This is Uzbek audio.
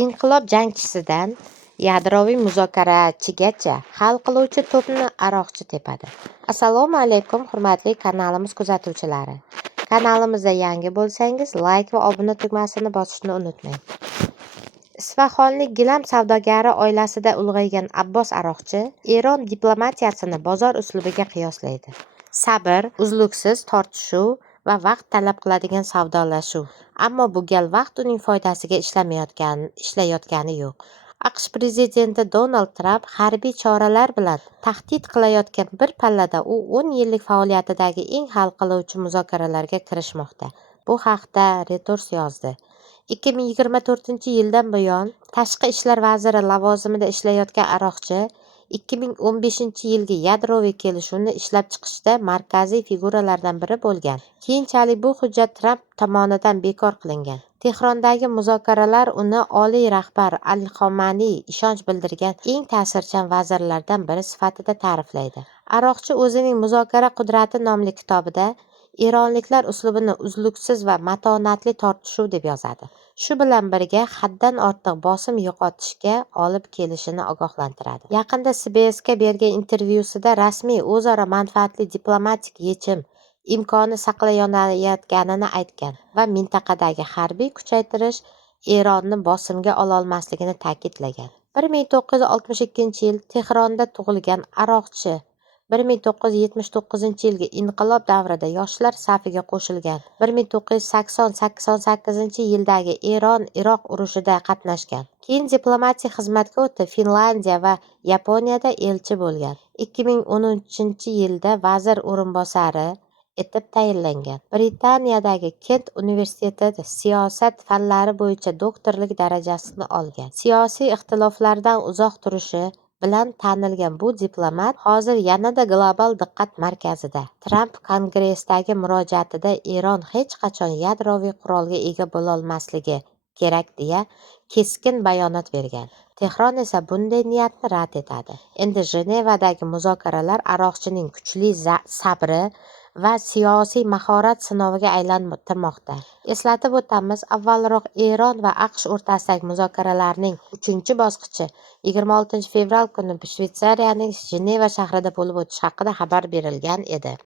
Inqilob jangchisidan yadroviy muzokarachigacha hal qiluvchi to'pni aroqchi tepadi. Assalomu alaykum, hurmatli kanalimiz kuzatuvchilari. Kanalimizga yangi bo'lsangiz, like va obuna tugmasini bosishni unutmang. Isfahonlik gilam savdogari oilasida ulg'aygan Abbos aroqchi Eron diplomatiyasini bozor uslubiga qiyoslaydi. Sabr, uzluksiz tortishuv va vaqt talab qiladigan savdolashuv. Ammo bu gal vaqt uning foydasiga ishlayotgani yo'q. AQSh prezidenti Donald Tramp harbiy choralar bilan tahdid qilayotgan bir pallada u 10 yillik faoliyatidagi eng hal qiluvchi muzokaralarga kirishmoqda. Bu haqda Reuters yozdi. 2024-yildan buyon tashqi ishlar vaziri lavozimida ishlayotgan aroqchi 2015-yilgi yadroviy kelishuvni ishlab chiqishda markaziy figuralardan biri bo'lgan. Keyinchalik bu hujjat Tramp tomonidan bekor qilingan. Tehrondagi muzokaralar uni oliy rahbar Ali Xomaniy ishonch bildirgan eng ta'sirchan vazirlardan biri sifatida ta'riflaydi. Aroqchi o'zining Muzokara qudrati nomli kitobida eronliklar uslubini uzluksiz va matonatli tortishuv deb yozadi. Shu bilan birga haddan ortiq bosim yo'qotishga olib kelishini ogohlantiradi. Yaqinda CBS'ga bergan intervyusida rasmiy o'zaro manfaatli diplomatik yechim imkoni saqlanayotganini aytgan va mintaqadagi harbiy kuchaytirish Eronni bosimga ololmasligini ta'kidlagan. 1962-yil Tehronda tug'ilgan aroqchi 1979-yilgi inqilob davrida yoshlar safiga qo'shilgan. 1988-yildagi Eron-Iroq urushida qatnashgan. Keyin diplomatik xizmatga o'tib, Finlandiya va Yaponiyada elchi bo'lgan. 2013-yilda vazir o'rinbosari etib tayinlangan. Britaniyadagi Kent universitetida siyosat fanlari bo'yicha doktorlik darajasini olgan. Siyosiy ixtiloflardan uzoq turishi bilan tanilgan bu diplomat hozir yanada global diqqat markazida. Tramp Kongressdagi murojaatida Eron hech qachon yadroviy qurolga ega bo'lolmasligi kerak deya keskin bayonot bergan. Tehron esa bunday niyatni rad etadi. Endi Jenevadagi muzokaralar aroqchining kuchli sabri va siyosiy mahorat sinoviga aylantirmoqda. Eslatib o'tamiz, avvalroq Eron va AQSh o'rtasidagi muzokaralarning 3-bosqichi 26 fevral kuni Shveysariyaning Jeneva shahrida bo'lib o'tishi haqida xabar berilgan edi.